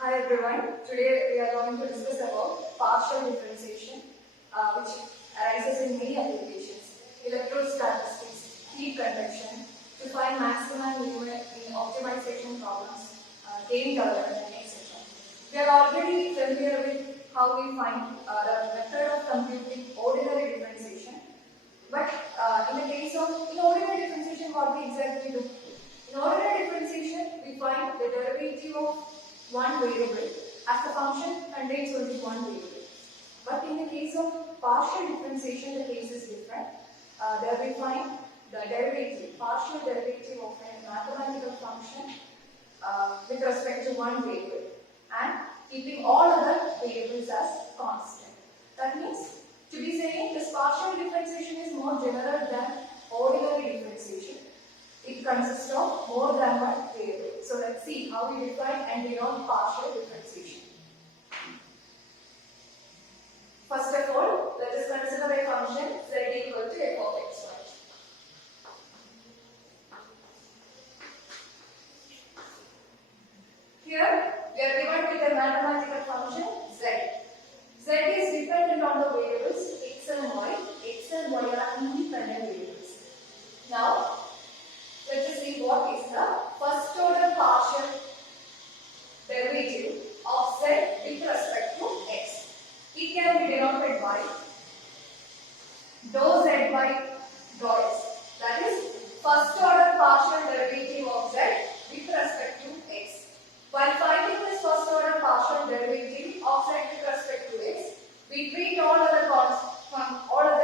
Hi everyone. Today we are going to discuss about partial differentiation, which arises in many applications: electrostatistics, heat conduction, to find maximum limit in optimization problems, game development, etc. We are already familiar with how we find the method of computing ordinary differentiation, but in ordinary differentiation, what we exactly do? In ordinary differentiation, we find the derivative of one variable as the function contains only one variable. But in the case of partial differentiation, the case is different. There we find the derivative, partial derivative of a mathematical function with respect to one variable and keeping all other variables as constant. That means, to be saying this partial differentiation is more general than ordinary differentiation. It consists of more than one variable. So let's see how we define and denote partial differentiation. First of all, let us consider a function z equal to f of xy. Here we are given with a mathematical function z. Z is dependent on the variables x and y. X and y are independent variables. Now, let us see what is the first order partial derivative of z with respect to x. It can be denoted by dou z by dou x. That is first order partial derivative of z with respect to x. While finding this first order partial derivative of z with respect to x, we treat all other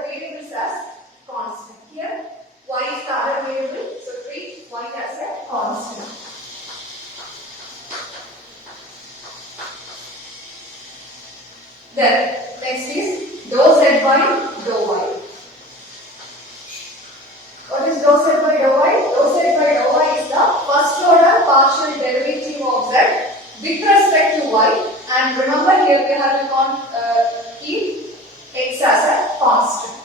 variables as constant. Here, y is the other variable, so treat y as a constant. Then, next is dou z by dou y. What is dou z by dou y? Dou z by dou y is the first order partial derivative of z with respect to y. And remember, here we have to keep x as a constant.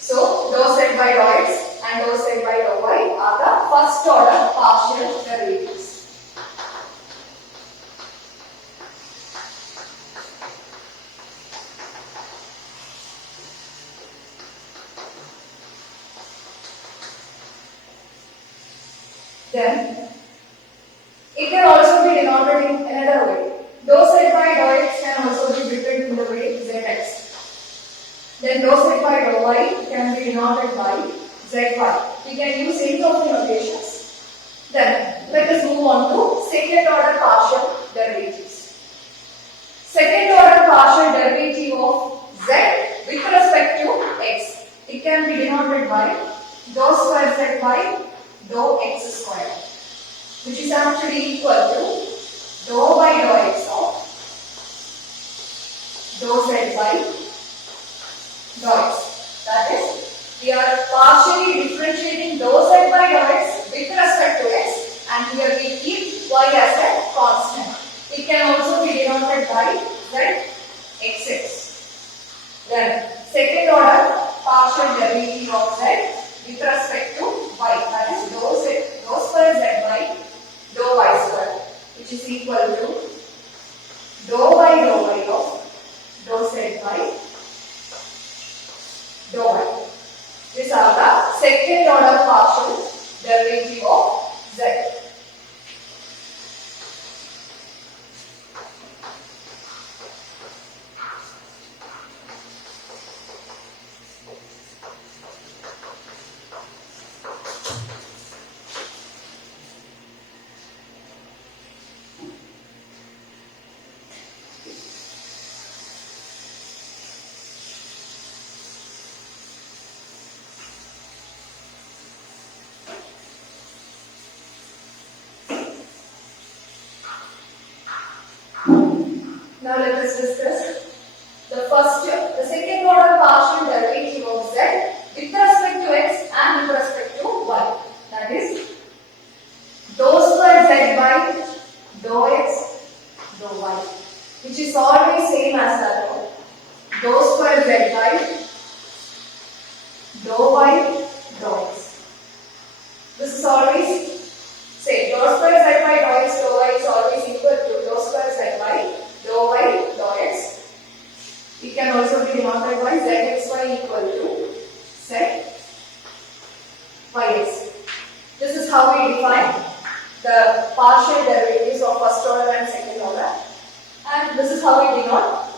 So, dou z by dou x and dou z by dou y are the first order partial derivatives. Then, it can also be denoted in another way. Dou z by dou x can also be written in the way zx. Then dou z by dou y can be denoted by zy. We can use any of the notations. Then let us move on to second order partial derivatives. Second order partial derivative of z with respect to x. It can be denoted by dou square z by dou x square, which is actually equal to dou by dou x of dou z by dou x. That is, we are partially differentiating dou z by dou x with respect to x, and here we keep y as a constant. It can also be denoted by z xx. Then, second order partial derivative of z with respect to y, that is dou square z by dou y square, which is equal to dou by dou y of dou z by dou y. These are the second order partial derivative of z. Now let us discuss the second order partial derivative of z with respect to x and with respect to y. That is dou square z by dou x dou y, which is always same as that one. Dou square z by dou y dou x. always same. Dou square z by dou x dou y is always equal to dou square z by dou y dou x. It can also be denoted by zxy equal to z yx. This is how we define the partial derivatives of first order and second order, and this is how we denote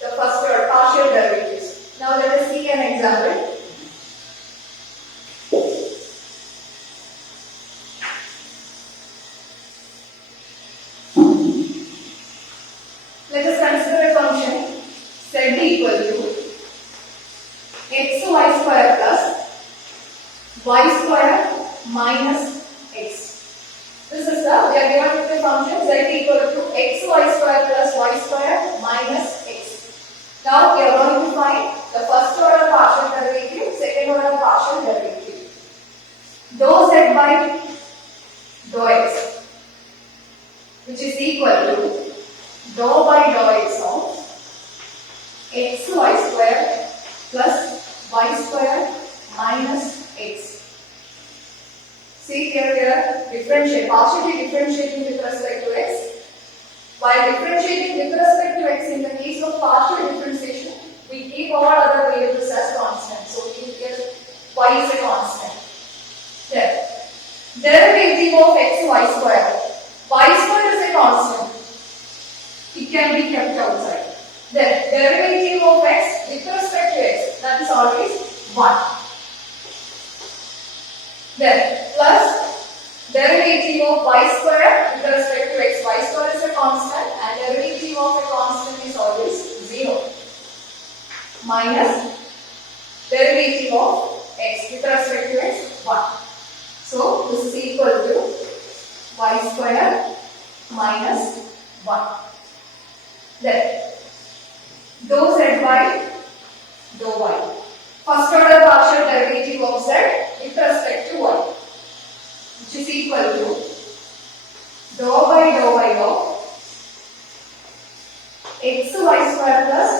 the first order partial derivatives. Now let us see an example. Let us consider a function z equal to xy square plus y square minus x. This is we are given with the function z equal to xy square plus y square minus x. Now we are going to find the first order partial derivative, second order partial derivative. Dou z by dou x, which is equal to dou by dou x of xy square plus y square minus x. See here we are partially differentiating with respect to x. While differentiating with respect to x in the case of partial differentiation, we keep all other variables as constant. So we get y is a constant. There. Derivative of xy square. Y square is a constant. It can be kept outside. Then derivative of x with respect to x, that is always 1. Then plus derivative of y square with respect to x. Y square is a constant and derivative of a constant is always 0. Minus derivative of x with respect to x 1. So this is equal to y square minus 1. Then dou z by dou y. First order partial derivative of z with respect to y, which is equal to dou by dou y of xy square plus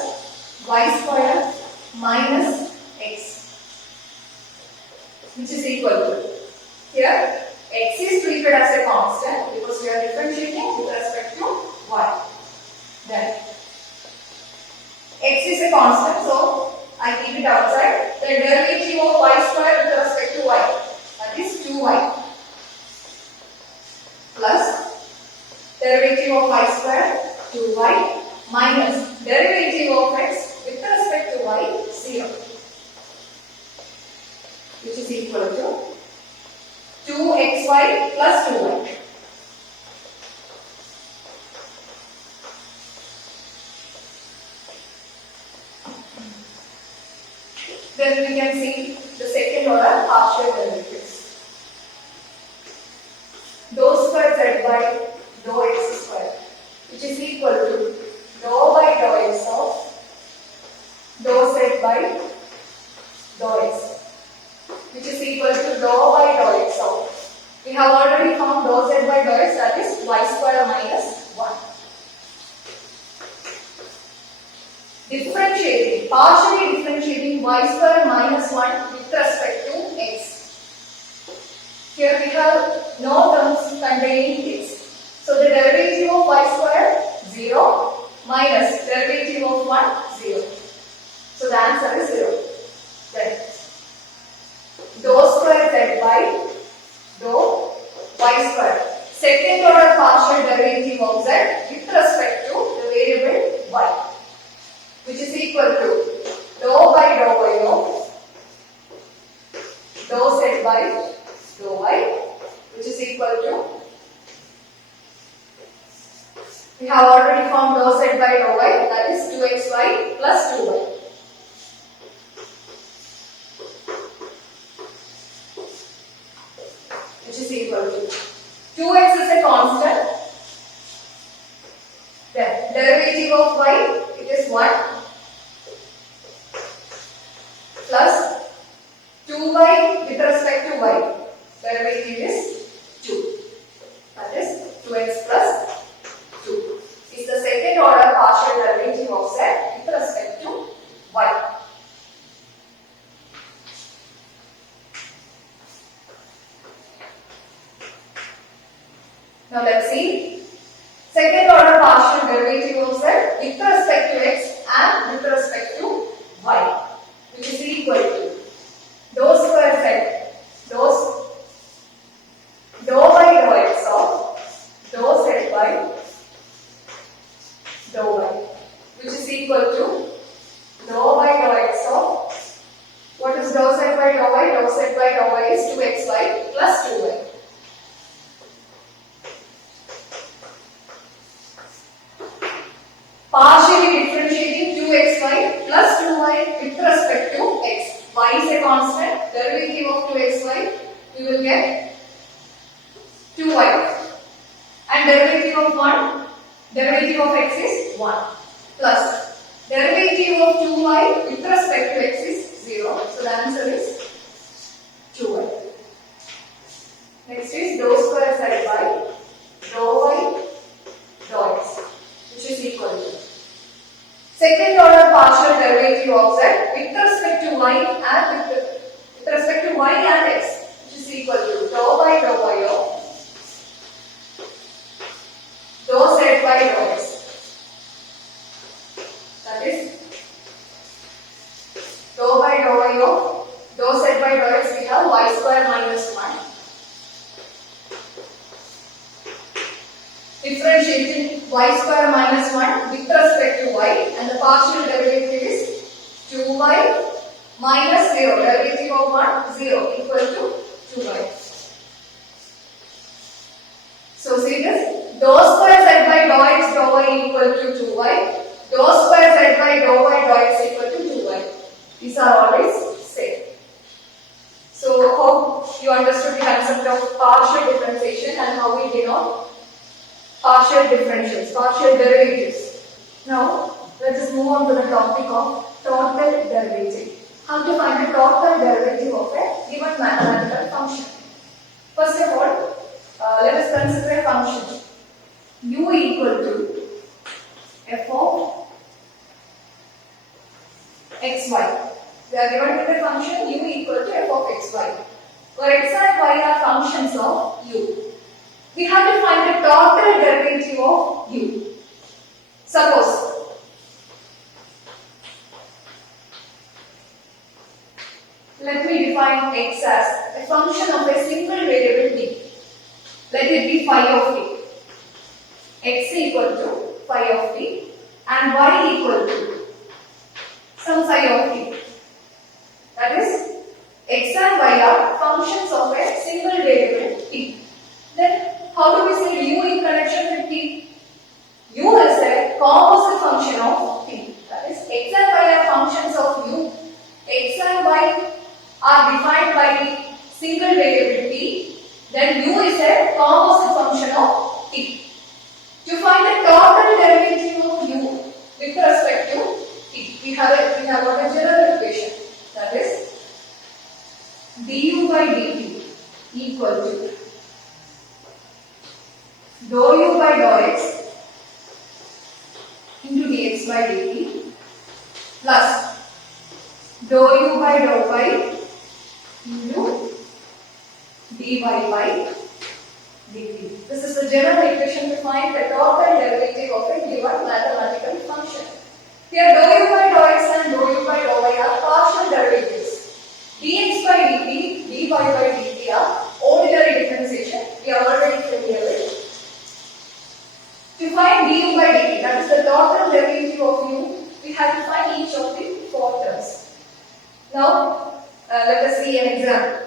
y square minus x, which is equal to, here x is treated as a constant because we are differentiating with respect to y. Then x is a constant, so I keep it outside. The derivative of y square with respect to y, that is 2y, plus derivative of y square 2y minus derivative of x with respect to y 0, which is equal to 2xy plus 2y. Then we can see the second order partial derivatives. Dou square z by dou x square, which is equal to dou by dou x of dou z by dou x, which is equal to dou by dou x of, we have already found dou z by dou x, that is y square minus 1. Partially differentiating y square minus 1 with respect to x. Here we have no terms containing x. So the derivative of y square 0 minus derivative of 1 0. So the answer is 0. Then dou square z by dou y square. Second order partial derivative of z with respect to the variable y, which is equal to dou by dou y of dou z by dou y, which is equal to, we have already found dou z by dou y, that is 2xy plus 2y. Which is equal to 2x is a constant. Then derivative of y, it is 1 plus 2y with respect to y. Derivative is 2. That is 2x plus 2. Is the second order partial derivative of z with respect to y. dou y, which is equal to dou y dou x of, what is dou z by dou y? Dou z by dou y is 2xy plus 2y. Partially differentiating 2xy plus 2y with respect to x. Y is a constant, derivative of 2xy, we will get 2y. And derivative of 1, derivative of x is 1. Plus, derivative of 2y with respect to x is 0. So the answer is 2y. Next is dou square z by dou y dou x, which is equal to second order partial derivative of z with respect to y and with respect to y and x, which is equal to dou by dou y of dou z by dou x. That is dou by dou y of dou z by dou x, we have y square minus 1. Differentiating y square minus 1 with respect to y, and the partial derivative is 2y minus 0, derivative of 1, 0, equal to 2y. So see this, dou square z by dou x dou y equal to 2y, dou square z by dou y dou x equal to 2y. These are always same. So hope you understood the concept of partial differentiation and how we denote partial differentials, partial derivatives. Now, let us move on to the topic of total derivative. How to find the total derivative of a given mathematical function. First of all, let us consider a function u equal to f of xy. We are given with the function u equal to f of xy, where x and y are functions of u. We have to find the total derivative of u. Suppose let me define x as a function of a single variable t. Let it be phi of t. X equal to phi of t and y equal to some psi of t. That is, x and y are functions of a single variable t. Then how do we say u in connection with t? U is a composite function of t. That is, x and y are functions of u. X and y are defined by the single variable t. Then u is a composite function of t. To find the total derivative of u with respect to t, we have got a general equation. That is, du by dt equal to dou u by dou x into dx by dt plus dou u by dou y into dy by dt. This is the general equation to find the total derivative of a given mathematical function. Here dou u by dou x and dou u by dou y are partial derivatives. Dx by dt, dy by dt are ordinary differentiation. We are already familiar with. To find du by dt, that is the total derivative of u, we have to find each of the four terms. Now, let us see an example.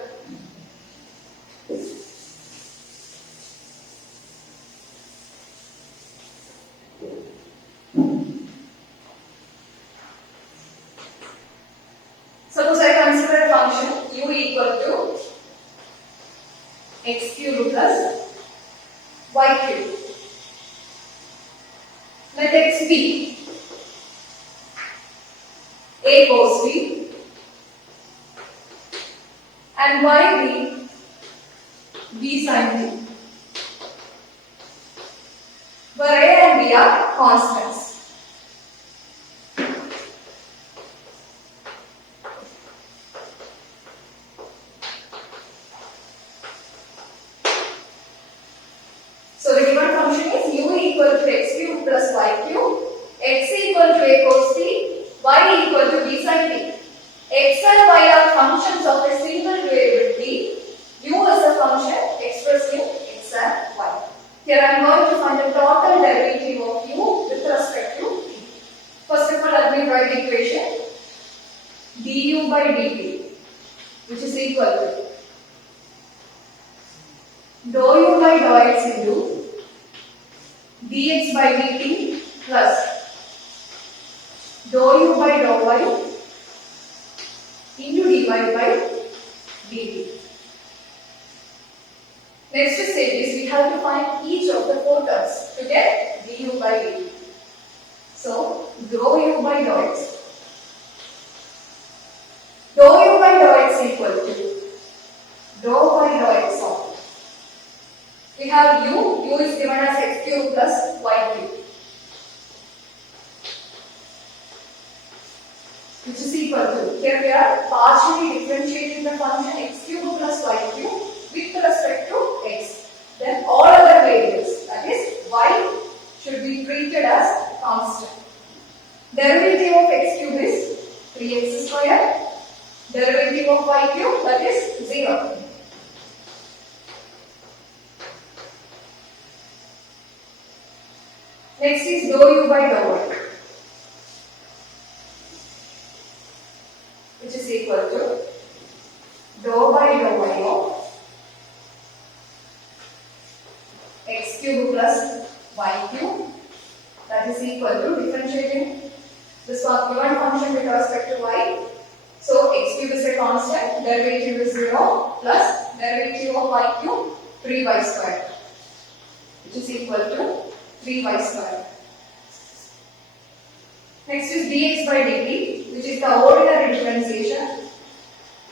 Suppose I consider a function u equal to x cubed plus y cubed. Let x be a cos b and y be b sin b, where a and b are constants. So the given function is u equal to x cubed plus y cubed, x equal to a cos t, y equal to b sin t. X and y are functions of a single variable t. U is a function expressed in x and y. Here I am going to find the total derivative of u with respect to derived equation du by dt, which is equal to dou u by dou x into dx by dt plus dou u by dou y into dy by dt. Next stage is we have to find each of the four terms to get du by dt. So, dou u by dou x. Dou u by dou x equal to dou by dou x of. We have u is given as x cube plus y cube, which is equal to, here we are partially differentiating the function x cube plus y cube with respect to x. Then all other variables, that is y, should be treated as constant. Derivative of x cube is 3x square. Derivative of y cube, that is 0. Next is dou u by dou y, which is equal to dou by dou y of x cube plus y cube, that is equal to differentiating this given function with respect to y. So x cube is a constant, derivative is 0 plus derivative of y cube 3y square, which is equal to 3y square. Next is dx by dt, which is the ordinary differentiation.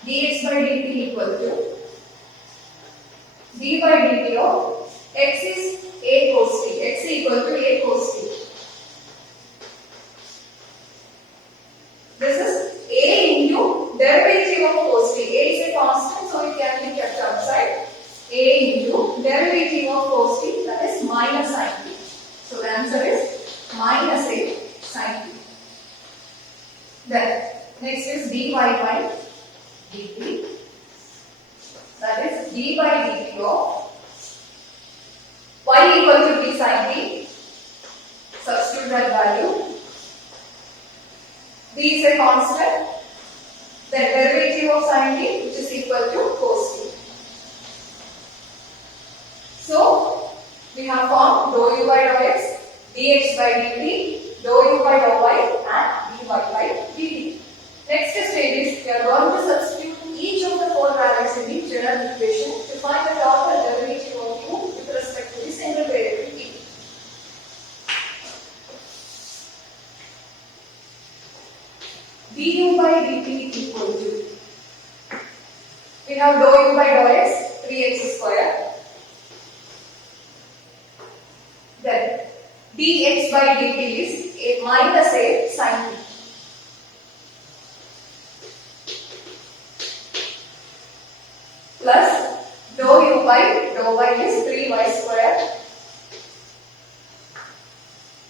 Dx by dt equal to d by dt of x is a cos t, x equal to a cos t. This is a into derivative of cos t. A is a constant, so it can be kept outside. A into derivative of cos t, that is minus sin t. So the answer is minus a sin t. Then next is dy by dt, that is d by dt of y equal to d sin t. Substitute that value. D is a constant. Then derivative of sin t, which is equal to cos t. So we have formed dou u by dou x, dx by dt, dou u by dou y, and dy by dt. Next stage is we are going to substitute each of the four values in the general equation to find the total derivative of u with respect to the single variable t. Du by dt equal to, we have dou u by dou x 3x square. Then dx by dt is a minus a sin t. Plus dou u by dou y is 3y square.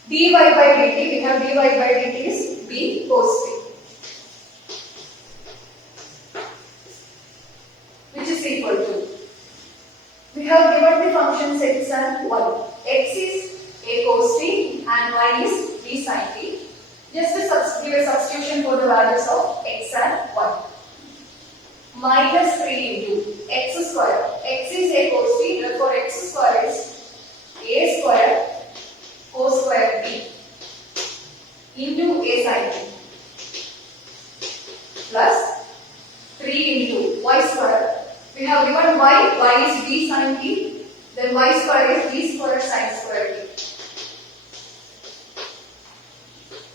dy by dt, we have dy by dt is b cos t, which is equal to, we have given the functions x and y. X is a cos t and y is b sin t. Just to give a substitution for the values of x and y. Minus 3 into x square. X is a cos t, therefore x square is a square cos square t into a sin t plus 3 into y square. We have given y is b sin t, then y square is b square sin square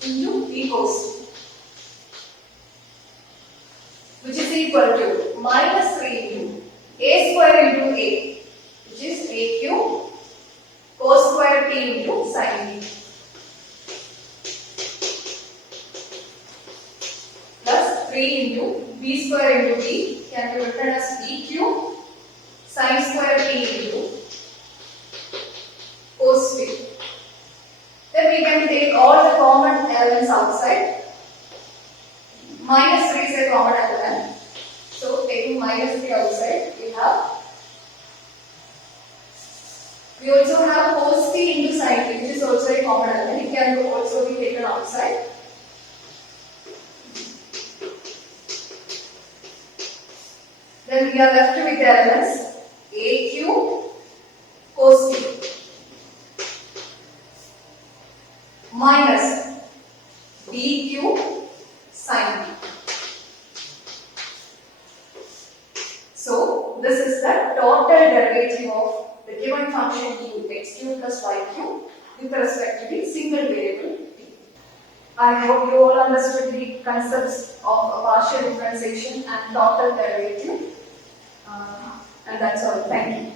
t into b cos t, which is equal to minus 3 into a square into a, which is a cube cos square t into sin t, plus 3 into b square into b can be written as b cube sin square t into cos t. Then we can take all the common elements outside. Minus 3 is a common element. So taking minus 3 outside, we also have cos t into sin t, which is also a common element. It can also be taken outside. Then we are left with the elements AQ cos t minus BQ sin t. So this is the total derivative of the given function u x cube plus y cube with respect to the single variable t. I hope you all understood the concepts of a partial differentiation and total derivative. And that's all. Thank you.